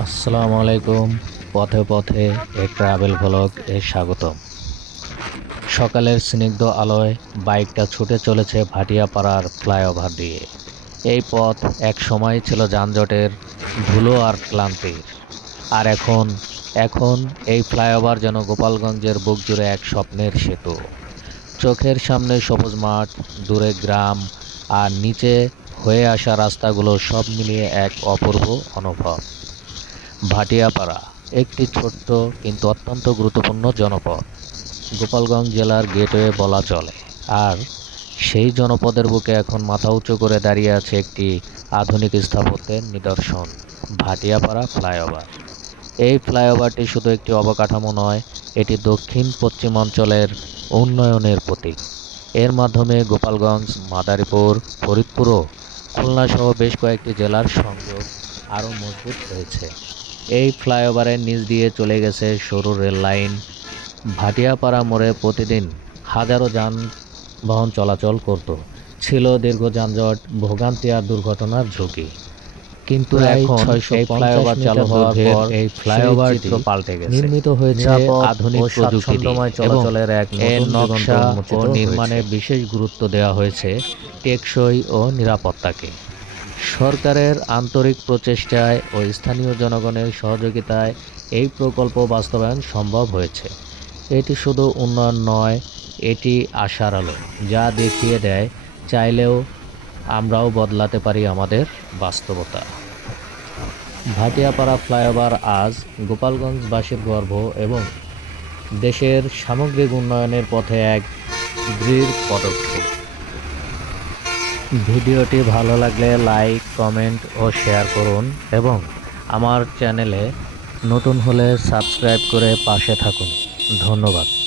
আসসালামু আলাইকুম পথে পথে এ ট্রাভেল ভ্লগ এ স্বাগতম। সকালের স্নিগ্ধ আলোয় বাইকটা ছুটে চলেছে ভাটিয়াপাড়ার ফ্লাইওভার দিয়ে। এই পথ এক সময় ছিল যানজটের ধুলো আর ক্লান্তির। আর এখন এখন এই ফ্লাইওভার যেন গোপালগঞ্জের বুক জুড়ে এক স্বপ্নের সেতু। চোখের সামনে সবুজ মাঠ, দূরে গ্রাম, আর নিচে হয়ে আসা রাস্তাগুলো সব মিলিয়ে এক অপূর্ব অনুভব। ভাটিয়াপাড়া, একটি ছোট্ট কিন্তু অত্যন্ত গুরুত্বপূর্ণ জনপদ। গোপালগঞ্জ জেলার গেটওয়ে বলা চলে। আর সেই জনপদের বুকে এখন মাথা উঁচু করে দাঁড়িয়ে আছে একটি আধুনিক স্থাপত্যের নিদর্শন, ভাটিয়াপাড়া ফ্লাইওভার। এই ফ্লাইওভারটি শুধু একটি অবকাঠামো নয়, এটি দক্ষিণ পশ্চিমাঞ্চলের উন্নয়নের প্রতীক। এর মাধ্যমে গোপালগঞ্জ, মাদারীপুর, ফরিদপুর ও খুলনা সহ বেশ কয়েকটি জেলার সংযোগ আরও মজবুত হয়েছে। এই ফ্লাইওভারের নিচ দিয়ে চলে গেছে সরু রেল লাইন। ভাটিয়াপাড়া মোড়ে প্রতিদিন হাজারো যানবাহন চলাচল করত। ছিল দীর্ঘ যানজট ভোগান্তি আর দুর্ঘটনার ঝুঁকি। কিন্তু এখন এই ফ্লাইওভার চালু হওয়ার পর এই ফ্লাইওভার চিত্র পাল্টে গেছে। নির্মিত হয়েছে আধুনিক প্রযুক্তি চলাচলের এক এর নকশা ও নির্মাণে বিশেষ গুরুত্ব দেওয়া হয়েছে টেকসই ও নিরাপত্তাকে। সরকারের আন্তরিক প্রচেষ্টায় ও স্থানীয় জনগণের সহযোগিতায় এই প্রকল্প বাস্তবায়ন সম্ভব হয়েছে। এটি শুধু উন্নয়ন নয়, এটি আশার আলো, যা দেখিয়ে দেয়, চাইলেও আমরাও বদলাতে পারি আমাদের বাস্তবতা। ভাটিয়াপাড়া ফ্লাইওভার আজ গোপালগঞ্জবাসীর গর্ব এবং দেশের সামগ্রিক উন্নয়নের পথে এক দৃঢ় পদক্ষেপ। ভিডিওটি ভালো লাগলে লাইক, কমেন্ট ও শেয়ার করুন এবং আমার চ্যানেলে নতুন হলে সাবস্ক্রাইব করে পাশে থাকুন। ধন্যবাদ।